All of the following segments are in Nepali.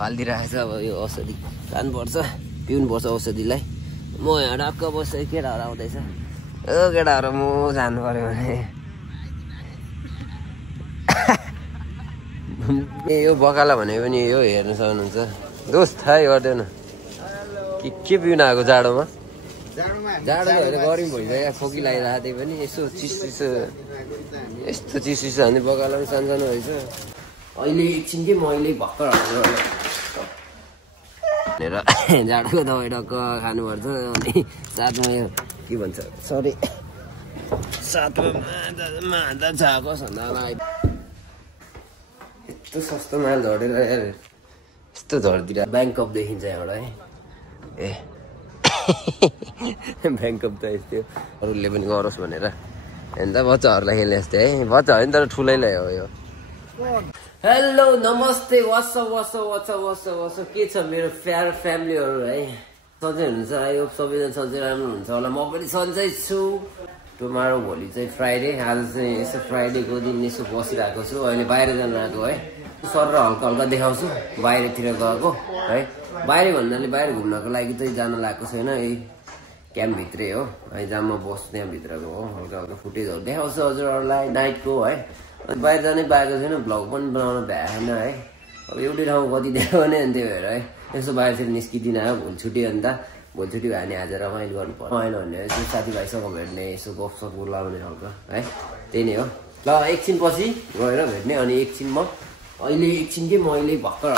फालिदिइरहेको छ। अब यो औषधि खानुपर्छ, पिउनुपर्छ औषधिलाई। म यहाँ ढक्क बसेँ, केटाहरू आउँदैछ। ओ केटाहरू म जानु पर्यो भने यो बकाला भनेको पनि यो हेर्नु सक्नुहुन्छ। दोस्त थाहै गर्दैन के पिउन आएको जाडोमा। जाडो होइन गर्मी भइसक्यो, खोकी लागिरहेको थिएँ पनि यसो चिसो यस्तो चिसो हान्ने बकाला पनि सानसानो रहेछ। अहिले एकछिन के म अहिले भर्खर भनेर जाडोको दबाई टक्क खानुपर्छ। अनि साथमा यो के भन्छ सरी साथमा मादा छाएको सन्दामा यस्तो सस्तो माल झरेर यार, यस्तो झर्दिएर ब्याङ्क अफ देखिन्छ यहाँबाट है। ए ब्याङ्क अफ त यस्तै हो, अरूले पनि गरोस् भनेर हेर्दा बच्चाहरूलाई खेल्ने जस्तै है। बच्चा होइन तर ठुलैलाई हो यो। हेलो नमस्ते वाट्सअप के छ मेरो प्यारो फ्यामिलीहरू है। सन्चै हुनुहुन्छ, आयो सबैजना सन्चै राम्रो हुन्छ होला। म पनि सन्चै छु। टुमारो भोलि चाहिँ फ्राइडे, आज चाहिँ यसो फ्राइडेको दिन यसो बसिरहेको छु। अहिले बाहिर जानु आएको है, सर र हल्का हल्का देखाउँछु बाहिरतिर गएको है। बाहिर भन्नाले बाहिर घुम्नको लागि चाहिँ जान लागेको छैन, यही क्याम्पभित्रै हो है, जहाँ म बस्छु त्यहाँभित्रको हो। हल्का हल्का फुटेजहरू देखाउँछु हजुरहरूलाई नाइटको है। बाहिर जानै पाएको छैन, भ्लग पनि बनाउन भ्याएन है। अब एउटै ठाउँ कति देखाउने अनि त्यही भएर है यसो बाहिरतिर निस्किदिन आयो। भोलि छुट्टी अन्त भोलि छुट्टी भयो भने आज रमाइलो गर्नु पर्यो, रमाइलो भन्ने यसो साथीभाइसँग भेट्ने, यसो गफसफ लाउने हल्का है, त्यही नै हो। ल एकछिन पछि गएर भेट्ने। अनि एकछिन म अहिले एकछिन के म अहिले भर्खर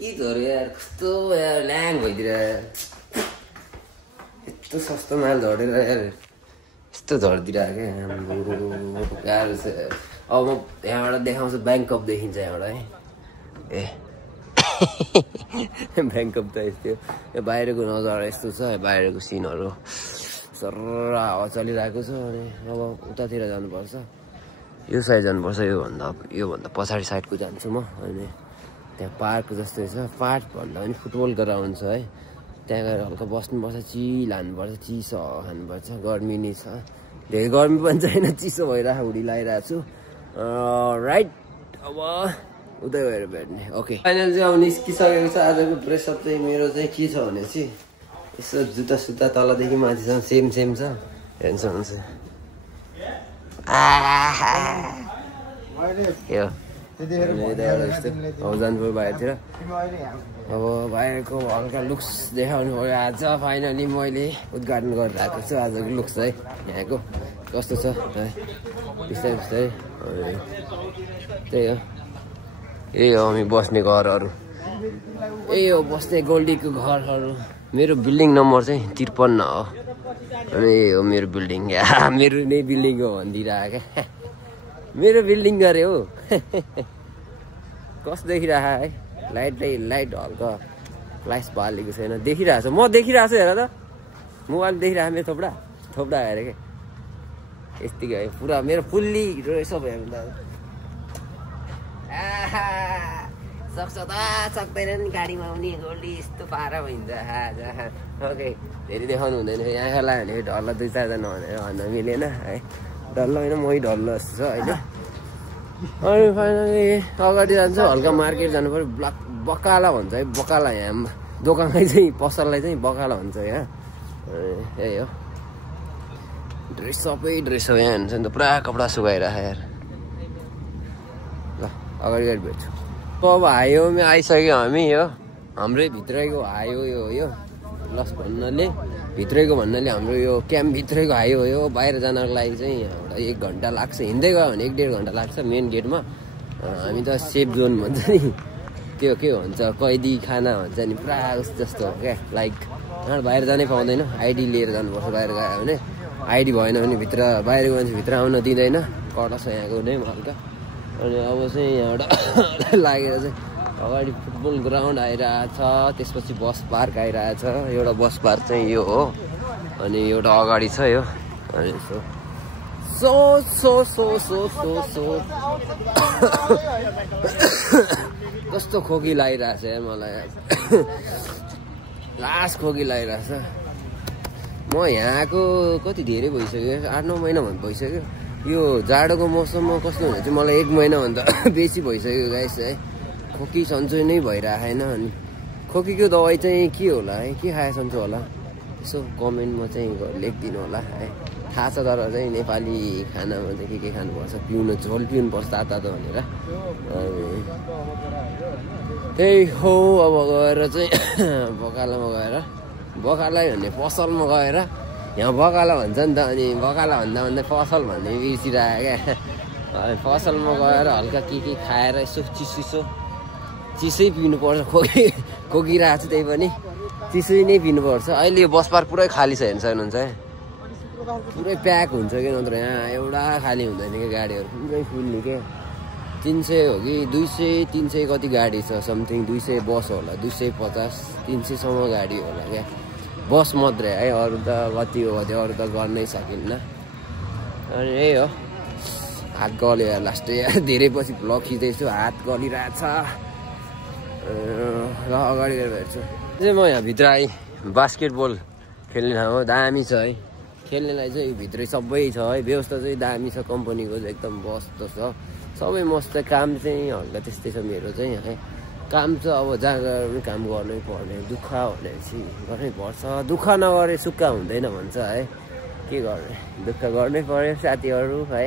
के झऱ्यो यार, कस्तो यार ल्याङ भइदिएर यस्तो सस्तो माल झरेर यार यस्तो झरिदिरहेको क्या गाह्रो छ। अब म यहाँबाट देखाउँछु, ब्याङ्क अफ देखिन्छ यहाँबाट है। ए ब्याङ्क अफ त यस्तै हो, यो बाहिरको नजारा यस्तो छ, बाहिरको सिनहरू सर हावा चलिरहेको छ। अनि अब उतातिर जानुपर्छ, यो साइड जानुपर्छ, योभन्दा पछाडि साइडको जान्छु म। अनि त्यहाँ पार्क जस्तै छ, पार्क भन्दा पनि फुटबल ग्राउन्ड छ है, त्यहाँ गएर हल्का बस्नुपर्छ, चिल हान्नुपर्छ, चिसो खानुपर्छ। गर्मी नै छ, धेरै गर्मी पनि छैन, चिसो भइरहेको हुडी लगाइरहेको छु राइट। अब उतै गएर भेट्ने। ओके फाइनल चाहिँ अब निस्किसकेको छ। आजको ड्रेसअप चाहिँ मेरो चाहिँ के छ भनेपछि यसो जुत्ता सुत्ता तलदेखि माथिसम्म सेम छ, हेर्नु सक्नुहुन्छ। यो जान्छु बाहिरतिर। अब बाहिरको हल्का लुक्स देखाउनु पऱ्यो आज। फाइनली मैले उद्घाटन गरेर आएको छु आजको लुक्स है, यहाँको कस्तो छ है बिस्तारै बिस्तारै। त्यही हो, यही हो हामी बस्ने घरहरू, यही हो बस्ने गोल्डीको घरहरू। मेरो बिल्डिङ नम्बर चाहिँ 53 हो। अनि यही हो मेरो बिल्डिङ, मेरो नै बिल्डिङ हो भनिदिइरहेको क्या, मेरो बिल्डिङ गरे हो। कस्तो देखिरहेको है, लाइट हल्का फ्ल्यास बालेको छैन, देखिरहेको छ। म देखिरहेको छु हेर त, मोबाइल देखिरहेको मेरो थोप्डा हेरेँ क्या, यतिकै है पुरा मेरो फुल्ली सब हेर्नु त। सक्छ त सक्दैन नि गाडीमा आउने गोल्डी, यस्तो पारा भइन्छ। ओके धेरै देखाउनु हुँदैन, यहाँ लाग्यो भने डल्लो 2-4जना भनेर भन्न मिलेन है। डल्लो होइन मै डल्लो जस्तो छ अहिले। अनि फाइनली अगाडि जान्छ, हल्का मार्केट जानु पऱ्यो। बकाला भन्छ है, बकाला यहाँ दोकानलाई चाहिँ पसललाई चाहिँ बकाला भन्छ यहाँ। यही हो ड्रेस, सबै ड्रेस हो यहाँ हुन्छ नि त, पुरा कपडा सुकाइरहेको यार। ल अगाडि भेट्छु। अब हाइवेमा आइसक्यो हामी, यो हाम्रै भित्रैको हाइवे यो प्लस भन्नाले भित्रैको भन्नाले हाम्रो यो क्याम्पभित्रैको हाइवे हो। बाहिर जानको लागि चाहिँ यहाँबाट 1 घन्टा लाग्छ, हिँड्दै गयो भने 1-1.5 घन्टा लाग्छ मेन गेटमा। हामी त सेफ जोन भन्छ नि, त्यो के भन्छ कैदी खाना भन्छ नि, पुरा उस जस्तो हो क्या। लाइक यहाँबाट बाहिर जानै पाउँदैन, आइडी लिएर जानुपर्छ। बाहिर गयो भने आइडी भएन भने भित्र बाहिरको मान्छे भित्र आउन दिँदैन, कडा छ यहाँको नै हल्का। अनि अब चाहिँ यहाँबाट लागेर चाहिँ अगाडि फुटबल ग्राउन्ड आइरहेछ, त्यसपछि बस पार्क आइरहेछ। एउटा बस पार्क चाहिँ यो हो, अनि एउटा अगाडि छ यो। अनि कस्तो खोकी लागिरहेछ यार मलाई, लास्ट खोकी लागिरहेछ। म यहाँको कति धेरै भइसक्यो, 8-9 महिना भइसक्यो। यो जाडोको मौसममा कस्तो हुन्छ चाहिँ मलाई 1 महिनाभन्दा बेसी भइसक्यो गाइस है। खोकी सन्चो नै भइरहेको छैन। अनि खोकीको दबाई चाहिँ के होला है, के खाए सन्चो होला यसो कमेन्टमा चाहिँ लेखिदिनु होला है। थाहा छ तर चाहिँ नेपाली खानामा चाहिँ के खानुपर्छ, पिउनु झोल पिउनुपर्छ तातो भनेर। त्यही हो अब गएर चाहिँ बकालामा गएर, बकालै भन्ने पसलमा गएर, यहाँ बकाला भन्छ नि त, अनि बकाला भन्दा पसल भन्ने बिर्सिरहेको क्या। पसलमा गएर हल्का के खाएर यसो चिसै पिउनुपर्छ। खोकिरहेको छ त्यही पनि चिसै नै पिउनुपर्छ। अहिले यो बस पार्क पुरै खाली छ, हेर्न सक्नुहुन्छ है, पुरै प्याक हुन्छ कि, नत्र यहाँ एउटा खाली हुँदैन क्या, गाडीहरू पुरै फुल्ने क्या। 300 हो कि 200-300 कति गाडी छ, समथिङ 200 बस होला, 250-300सम्म गाडी होला क्या, बस मात्रै है। अरू त कति हो कति, अरू त गर्नै सकिन्न। अनि यही हो, हात गल्यो यार लास्टै यार, धेरै पछि भ्लग खिच्दैछु, हात गलिरहेछ। ल अगाडि गएर हेर्छु। चाहिँ म यहाँ भित्र आएँ, बास्केटबल खेल्ने ठाउँ हो, दामी छ है। खेल्नेलाई चाहिँ भित्रै सबै छ है, व्यवस्था चाहिँ दामी छ, कम्पनीको चाहिँ एकदम मस्त छ, सबै मस्त। काम चाहिँ हल्का त्यस्तै छ मेरो चाहिँ है। काम चाहिँ अब जहाँ गएर पनि काम गर्नै पर्ने, दुःख भनेपछि गर्नै पर्छ, दुःख नगरे सुख हुँदैन भन्छ है। के गर्ने, दुःख गर्नै पर्यो साथीहरू है।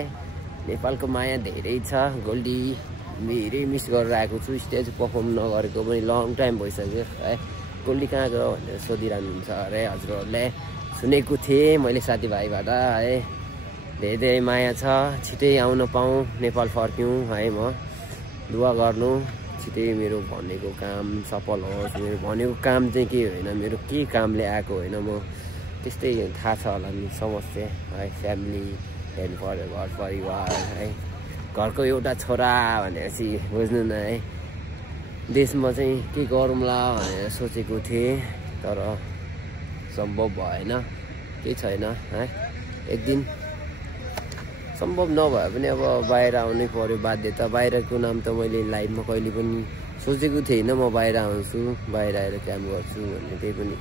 नेपालको माया धेरै छ, गोल्डी धेरै मिस गरेर आएको छु। स्टेज पर्फर्म नगरेको पनि लङ टाइम भइसक्यो है। गोल्डी कहाँ गयो भनेर सोधिरहनुहुन्छ अरे हजुरहरूले, सुनेको थिएँ मैले साथीभाइबाट है। धेरै माया छ, छिटै आउन पाऊँ, नेपाल फर्क्यौँ है। म दुआ गर्नु छिटै मेरो भनेको काम सफल होस्। मेरो भनेको काम चाहिँ के होइन, मेरो के कामले आएको होइन, म त्यस्तै थाहा छ होला नि, समस्या है। फ्यामिली हेर्नु पऱ्यो, घर परिवार है, घरको एउटा छोरा भनेपछि बुझ्नु न है। देशमा चाहिँ के गरौँला भनेर सोचेको थिएँ, तर सम्भव भएन, केही छैन है। एक दिन सम्भव नभए पनि अब बाहिर आउनै पर्यो, बाध्यता। बाहिरको नाम त मैले लाइफमा कहिले पनि सोचेको थिइनँ, म बाहिर आउँछु, बाहिर आएर काम गर्छु भन्ने, त्यही पनि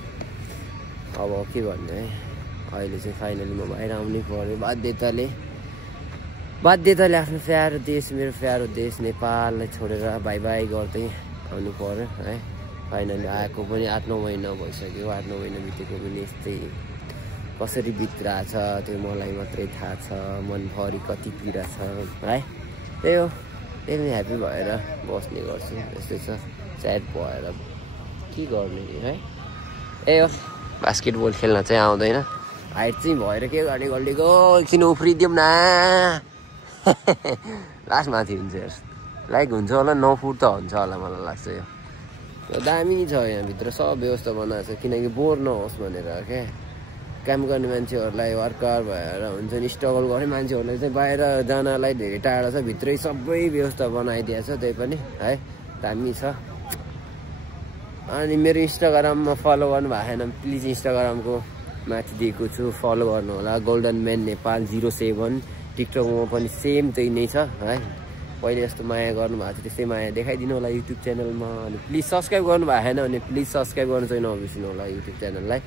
अब के भन्ने है। अहिले चाहिँ फाइनली म बाहिर आउनै पर्यो, बाध्यताले आफ्नो प्यारो देश, मेरो प्यारो देश नेपाललाई छोडेर बाई बाई गर्दै आउनु पर्यो है। फाइनली आएको पनि 8-9 महिना भइसक्यो, 8-9 महिना बितेको पनि यस्तै कसरी बितिरहेछ त्यो मलाई मात्रै थाहा छ। मनभरि कति पीडा छ है। त्यही हो, त्यही पनि ह्याप्पी भएर बस्ने गर्छु, यस्तै छ, स्याड भएर के गर्ने है। ए हो, बास्केटबल खेल्न चाहिँ आउँदैन, हाइट चाहिँ भएर के गर्ने, गल्लीको एकछिन उफ्रिदिउँ न, लास्ट माथि हुन्छ हेर्छ, लाइक हुन्छ होला 9 फुट त हुन्छ होला मलाई लाग्छ। यो दामी छ, यहाँभित्र सब व्यवस्था बनाएको छ, किनकि बोर नहोस् भनेर क्या। काम गर्ने मान्छेहरूलाई, वर्कर भएर हुन्छ नि, स्ट्रगल गर्ने मान्छेहरूलाई चाहिँ बाहिर जानलाई धेरै टाढा छ, भित्रै सबै व्यवस्था बनाइदिएको छ, त्यही पनि है दामी छ। अनि मेरो इन्स्टाग्राममा फलो गर्नु भएको छैन प्लिज, इन्स्टाग्रामको माथि दिएको छु, फलो गर्नु होला, गोल्डन म्यान नेपाल 07। टिकटकमा पनि सेम त्यही नै छ है। पहिले जस्तो माया गर्नुभएको थियो त्यस्तै माया देखाइदिनु होला युट्युब च्यानलमा। अनि प्लिज सब्सक्राइब गर्नु भएको छैन भने प्लिज सब्सक्राइब गर्नु चाहिँ नबिर्सिनु होला युट्युब च्यानललाई।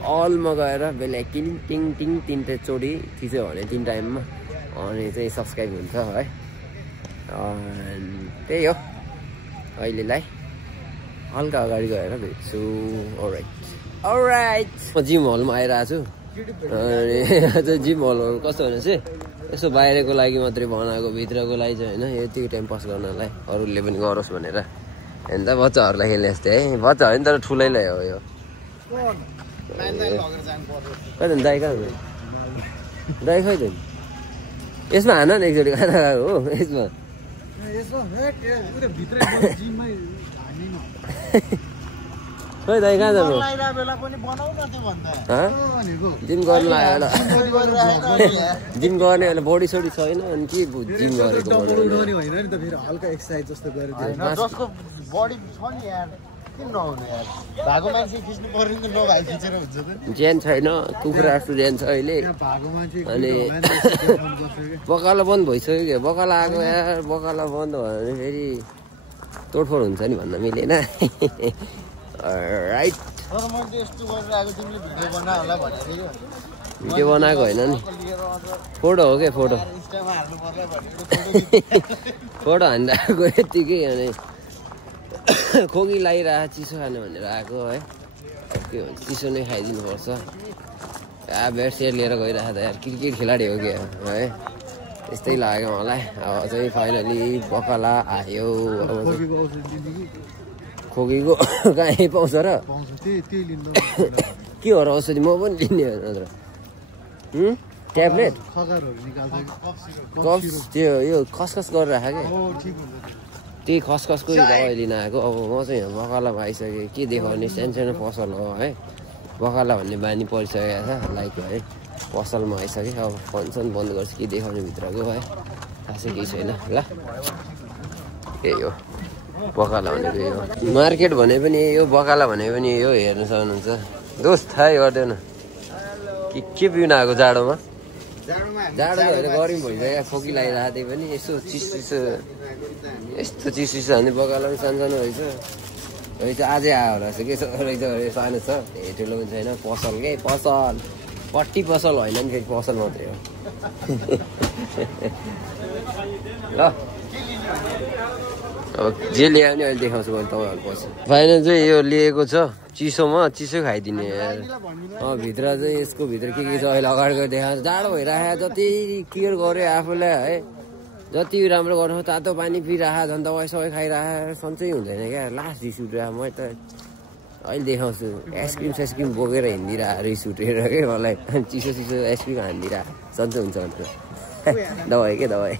अलमा गएर बेल आइकन टिङ टिङ 3 चोटि थिच्यो भने 3 टाइममा, अनि चाहिँ सब्सक्राइब हुन्छ है। त्यही हो, अहिलेलाई हल्का अगाडि गएर भेट्छु। अलराइट, म जिम हलमा आइरहेको छु। अनि जिम हलहरू कस्तो भने चाहिँ यसो बाहिरको लागि मात्रै बनाएको, भित्रको लागि चाहिँ होइन, यति टाइम पास गर्नलाई, अरूले पनि गरोस् भनेर। हेर्नु त बच्चाहरूलाई खेल्ने जस्तै है, बच्चा होइन तर ठुलैलाई हो यो। कहिले दाइ कहाँ दाइ खै त यसमा हान न एकचोटि खाना खाएको हो यसमा। खै दाइ कहाँ जानु, जिम गर्नु लाग्यो, जिम गर्ने अहिले बडी सोडी छैन, अनि के जिम गरेको ज्यान छैन, कुखुरा जस्तो ज्यान छ अहिले। अनि बकाला बन्द भइसक्यो क्या, बकाला आएको यार, बकाला बन्द भयो भने फेरि तोडफोड हुन्छ नि भन्न मिलेन। राइट, भिडियो बनाएको होइन नि फोटो हो क्या फोटो फोटो हान्दाको यत्तिकै अनि खोकी लागिरहेको चिसो खानु भनेर आएको है के भन्छ चिसो नै खाइदिनुपर्छ ब्याट सेट लिएर गइरहेको त यार क्रिकेट खेलाडी हो क्या है त्यस्तै लाग्यो मलाई अब चाहिँ फाइनली बकाला आयो अब खोकीको कहीँ पाउँछ र के हो र औषधि म पनि लिने हो नत्र ट्याब्लेट कफ त्यो यो खसखस गरेर राखेँ क्या त्यही खसखसको दबाई लिन आएको अब म चाहिँ यहाँ बकालामा आइसकेँ के देखाउने सानो पसल हो है बकाला भन्ने बानी परिसकेको छ लाइक है पसलमा आइसकेँ अब फङ्सन बन्द गर्छु के देखाउने भित्रको है खासै केही छैन ल यही हो बकाला भनेको यही हो मार्केट भने पनि यही हो बकाला भने पनि यही हो हेर्न सक्नुहुन्छ दोस्त थाहै गर्दैन के पिउन आएको जाडोमा जाडो होइन गर्मी भइसक्यो खोकी लागिरहेको त्यही पनि यसो चिसो यस्तो चिसो हान्ने बकाला पनि सानो रहेछ रहेछ अझै आयो होला के रहेछ सानो छ ए ठुलो पनि छैन पसल के पसल पट्टी पसल होइन नि फेरि पसल मात्रै हो ल अब जे ल्यायो भने अहिले देखाउँछु मैले तपाईँहरू पछि फाइनल चाहिँ यो लिएको छ चिसोमा चिसो खाइदिने यार भित्र चाहिँ यसको भित्र के छ अहिले अगाडि गएर देखाएको जाडो भइरहेको जति केयर गऱ्यो आफूलाई है जति राम्रो गर्नु तातो पानी पिइरहेको झन् दबाई सबै खाइरहेको सन्चै हुँदैन क्या लास्ट रिस उठिरहेको मैले त अहिले देखाउँछु आइसक्रिम बोकेर हिँडिरहेको रिस उठेर क्या मलाई चिसो आइसक्रिम हानिदिरहेको सन्चै हुन्छ अन्त दबाई के दबाई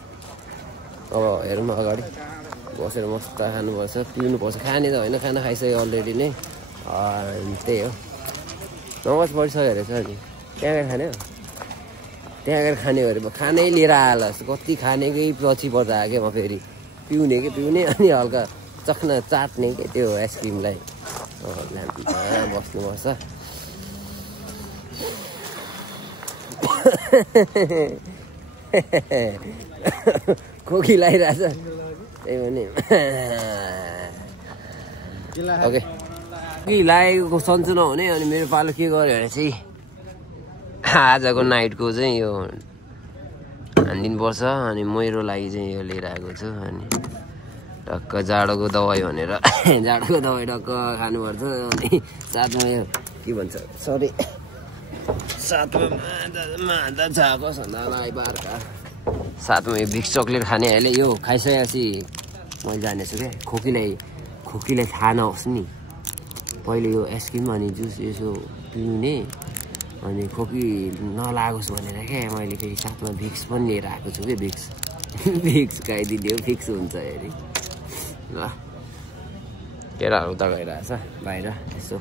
अब हेरौँ अगाडि बसेर मस्त खानुपर्छ पिउनुपर्छ खाने त होइन खाना खाइसक्यो अलरेडी नै त्यही हो नमाज पढिसक्यो रहेछ नि त्यहाँ गएर खाने हो त्यहाँ गएर खाने अरे खानै लिएर आएला कति खानेकै पछि पर्दा आयो क्या म फेरि पिउने अनि हल्का चख्ना चाट्ने के त्यो आइसक्रिमलाई बस्नुपर्छ खोकी लागिरहेछ त्यही पनि ओके कि लागेको सन्चो नहुने अनि मेरो पालो के गर्यो भने चाहिँ आजको नाइटको चाहिँ यो हानिदिनुपर्छ अनि मेरो लागि चाहिँ यो लिएर आएको छु अनि टक्क जाडोको दबाई भनेर जाडोको दबाई टक्क खानुपर्छ अनि साथमा यो के भन्छ सरी साथमा मादा छाएको सन्धालाई बार्का साथमा यो भिक्स चक्लेट खाने अहिले यो खाइसकेपछि मैले जानेछु क्या खोकीलाई थाहा नहोस् नि पहिले यो आइसक्रिम अनि जुस यसो पिउने अनि खोकी नलागोस् भनेर क्या मैले फेरि साथमा भिक्स पनि लिएर आएको छु कि भिक्स खाइदिदियो फिक्स हुन्छ हेरि ल केटाहरू उता गइरहेछ बाहिर यसो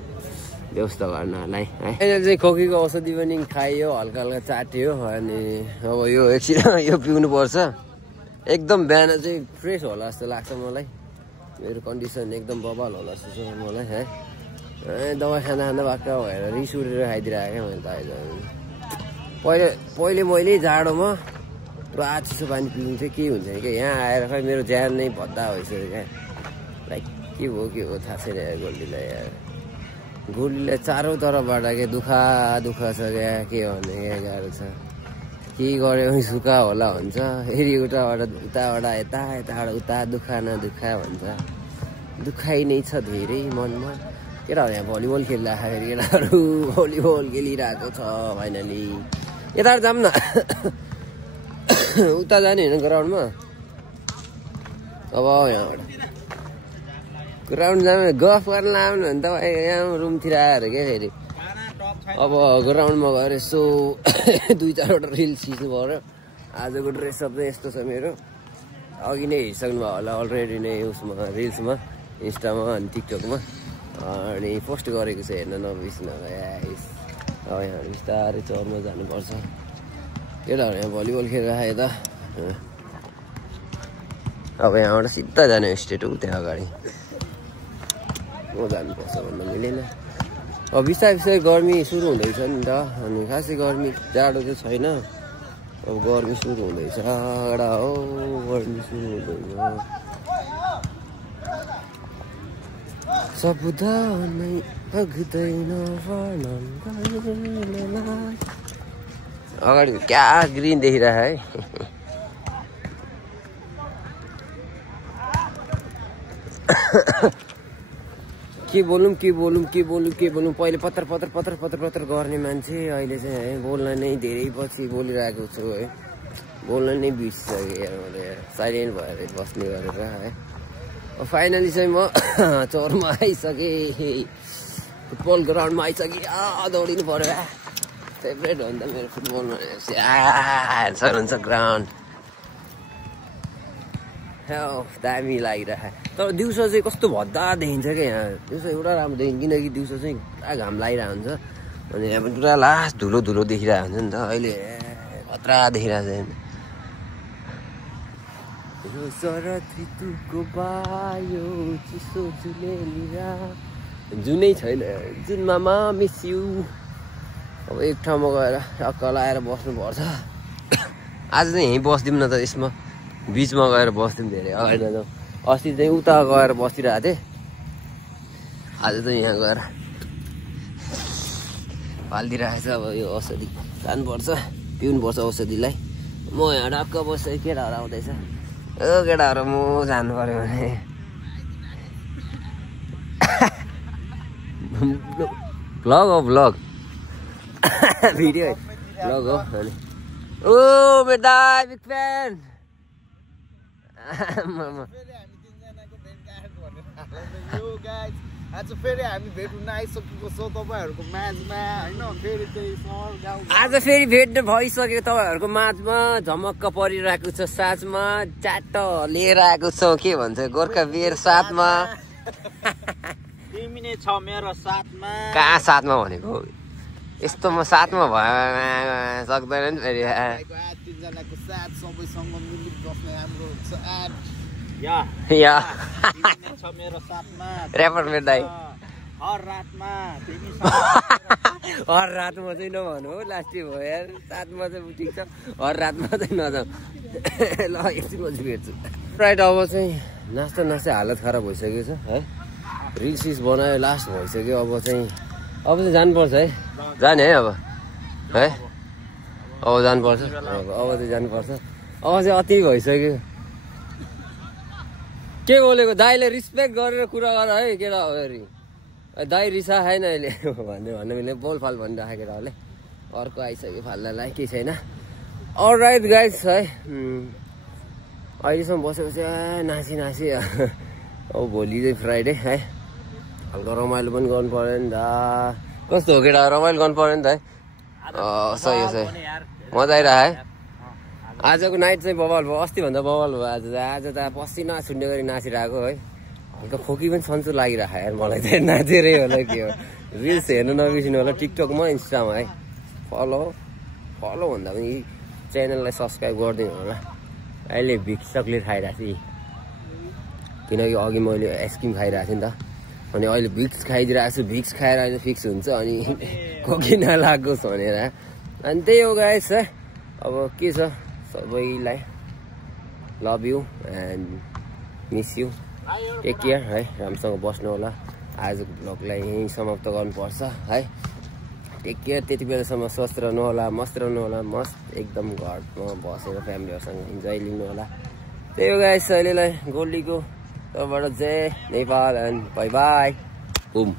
व्यवस्था गर्नलाई है अहिले चाहिँ खोकीको औषधि पनि खाइयो हल्का चाट्यो अनि अब यो एकछिन यो पिउनुपर्छ एकदम बिहान चाहिँ फ्रेस होला जस्तो लाग्छ मलाई मेरो कन्डिसन एकदम बबाल होला जस्तो छ मलाई है दबाई खाँदा भएका भएर रिस उठेर खाइदिरहेको क्या मैले त अहिले पहिले मैले जाडोमा पुरा चिसो पानी पिउनु चाहिँ के हुन्छ क्या यहाँ आएर खै मेरो ज्यान नै भद्दा भइसक्यो क्या लाइक के हो थाहा छैन यार गोलीलाई चारौँतर्फबाट के दुःख छ क्या के भन्ने क्या गाह्रो छ के गऱ्यो भने सुखा होला भन्छ फेरि उताबाट यताबाट उता दुःख भन्छ दुखाइ नै छ धेरै मनमा केटाहरू यहाँ भलिबल खेल्दाखेरि केटाहरू भलिबल खेलिरहेको छ फाइनली यताबाट जाऊँ न उता जाने होइन ग्राउन्डमा अब यहाँबाट ग्राउन्ड जानु गफ गर्न आउनु भने तपाईँ यहाँ रुमतिर आएर क्या फेरि अब ग्राउन्डमा गएर यसो 2-4वटा रिल्स खिच्नु पऱ्यो आजको ड्रेसअप चाहिँ यस्तो छ मेरो अघि नै हेरिसक्नु भयो होला अलरेडी नै उसमा रिल्समा इन्स्टामा अनि टिकटकमा अनि पोस्ट गरेको छ हेर्न नबिर्सिनु अब यहाँ बिस्तारै चौरमा जानुपर्छ केटाहरू यहाँ भलिबल खेलेर आयो त अब यहाँबाट सिधा जाने स्टेट हो त्यहाँ अगाडि म जानुपर्छ भन्न मिलेन अब बिस्तारै गर्मी सुरु हुँदैछ नि त अनि खासै गर्मी जाडो चाहिँ छैन अब गर्मी सुरु हुँदैछ एउटा हो गर्मी सुरु हुँदैछ शब्द नै पुग्दैन वर्णन अगाडि क्या ग्रिन देखिरहेको है के बोलौँ पहिले पत्र गर्ने मान्छे अहिले चाहिँ है बोल्न नै धेरै पछि बोलिरहेको छु है बोल्न नै बिर्सिसकेँ मैले साइलेन्ट भएर बस्ने गरेर है फाइनली चाहिँ म चौरमा आइसकेँ फुटबल ग्राउन्डमा आइसकेँ दौडिनु पर्यो फेभरेट हो नि त मेरो फुटबलमा हुन्छ ग्राउन्ड दामी लागिरहेको तर दिउँसो चाहिँ कस्तो भद्दा देखिन्छ क्या यहाँ दिउँसो एउटा राम्रो देखिन्छ किनकि दिउँसो चाहिँ पुरा घाम लागिरहेको हुन्छ अनि यहाँ पनि पुरा लास्ट धुलो देखिरहेको हुन्छ नि त अहिले खतरा देखिरहेको छ शरद ऋतुको बायो चिसो जुलेलीरा जुनै छैन जुनमा मिस यु अब एक ठाउँमा गएर टक्क लाएर बस्नुपर्छ आज चाहिँ यहीँ बस्दिउँ न त यसमा बिचमा गएर बस्दिउँ धेरै अगाडि नजाउँ अस्ति चाहिँ उता गएर बसिरहेको थिएँ आज चाहिँ यहाँ गएर फालिदिइरहेको छ अब यो औषधि खानुपर्छ पिउनुपर्छ औषधिलाई म यहाँ ढक्क बस्छु केटाहरू आउँदैछ केटाहरू म जानु पर्यो भने भ्लग भिडियो भ्लग हो अनि ओ मेरो दाइ बिग फ्यान आज फेरि हामी भेट हुन आइसकेको छौँ तपाईँहरूको माझमा होइन फेरि त्यही सहर गाउँ आज फेरि भेट भइसक्यो तपाईँहरूको माझमा झमक्क परिरहेको छ साँझमा चाट लिएर आएको छौँ के भन्छ गोर्खा बियर साथमा तिमी नै छ मेरो साथमा कहाँ साथमा भनेको यस्तो म साथमा भयो सक्दैन नि फेरि तिनजनाको साथ सबैसँग मिली बस्ने हाम्रो साथ मेरो साथमा ऱ्यापर मेरो दाइ हर रातमा हर रातमा चाहिँ नभनु हो लास्टै भयो यार साथमा चाहिँ ठिक छ हर रातमा चाहिँ नजाउँ ल एकछिन पछि भेट्छु राइट अब चाहिँ नाच्दा हालत खराब भइसकेको छ है रिल्स बनायो लास्ट भइसक्यो अब चाहिँ जानुपर्छ है जाने है अब जानुपर्छ अब चाहिँ जानुपर्छ अब चाहिँ अति भइसक्यो के बोलेको दाइले रिस्पेक्ट गरेर कुरा गर है केटा हो फेरि दाइ रिसा खाएन अहिले भन्नु मिल्ने बोलफाल भनिरहेको केटाहरूले अर्को आइसक्यो फाल्दालाई केही छैन अलराइट गाइज है अहिलेसम्म बसेको चाहिँ नासी अब भोलि चाहिँ फ्राइडे है हल्का रमाइलो पनि गर्नु पऱ्यो नि त कस्तो हो केटा रमाइलो गर्नु पऱ्यो नि त है सही हो मजा आइरहेको है आजको नाइट चाहिँ बवाल भयो अस्तिभन्दा बवाल भयो आज त पसिना छुट्ने गरी नाचिरहेको है हल्का खोकी पनि सन्चो लागिरहेको यार मलाई चाहिँ नाचेरै होला के हो रिल्स हेर्नु नबिर्सिनु होला टिकटकमा इन्स्टामा है फलो भन्दा पनि च्यानललाई सब्सक्राइब गरिदिनु होला अहिले भिक्स चक्लेट खाइरहेको छु किनकि अघि मैले आइसक्रिम खाइरहेको थिएँ नि त अनि अहिले भिक्स खाइदिरहेको छु भिक्स खाएर अहिले फिक्स हुन्छ अनि खोकी नलागोस् भनेर अनि त्यही हो गाइस है अब के छ सबैलाई love you and miss you take care है राम्रोसँग बस्नु होला आजको ब्लगलाई यहीँ समाप्त गर्नुपर्छ है टेक केयर त्यति बेलासम्म स्वस्थ रहनु होला मस्त रहनु होला मस्त एकदम घरमा बसेर फ्यामिलीहरूसँग इन्जोय लिनु होला त्यही हो गाइस अहिलेलाई गोल्डीको तर्फबाट जय Nepal and bye bye boom